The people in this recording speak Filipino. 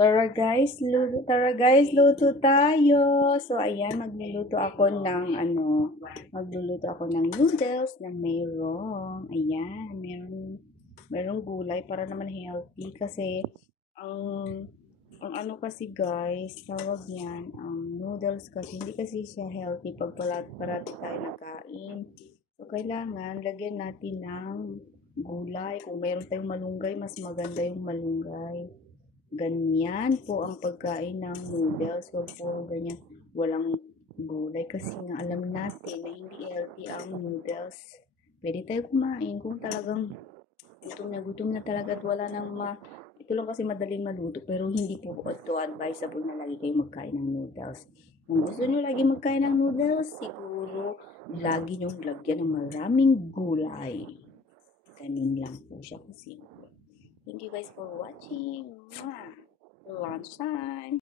Tara guys, luto tayo. So ayan, magluluto ako ng noodles na mayroong, ayan, merong gulay para naman healthy kasi ang ang ano kasi guys, tawag niyan, ang noodles kasi hindi kasi siya healthy pag parati tayo nakain. So kailangan lagyan natin ng gulay. Kung meron tayong malunggay, mas maganda yung malunggay. Ganyan po ang pagkain ng noodles. Huwag po ganyan. Walang gulay kasi nga alam natin na hindi healthy ang noodles. Pwede tayo kumain kung talagang gutom na talaga at wala nang ito lang kasi madaling maluto pero hindi po ito advisable na lagi kayo magkain ng noodles. Kung gusto nyo lagi magkain ng noodles, siguro lagi nyo lagyan ng maraming gulay. Ganun lang po siya kasi. Thank you guys for watching. Lunch time.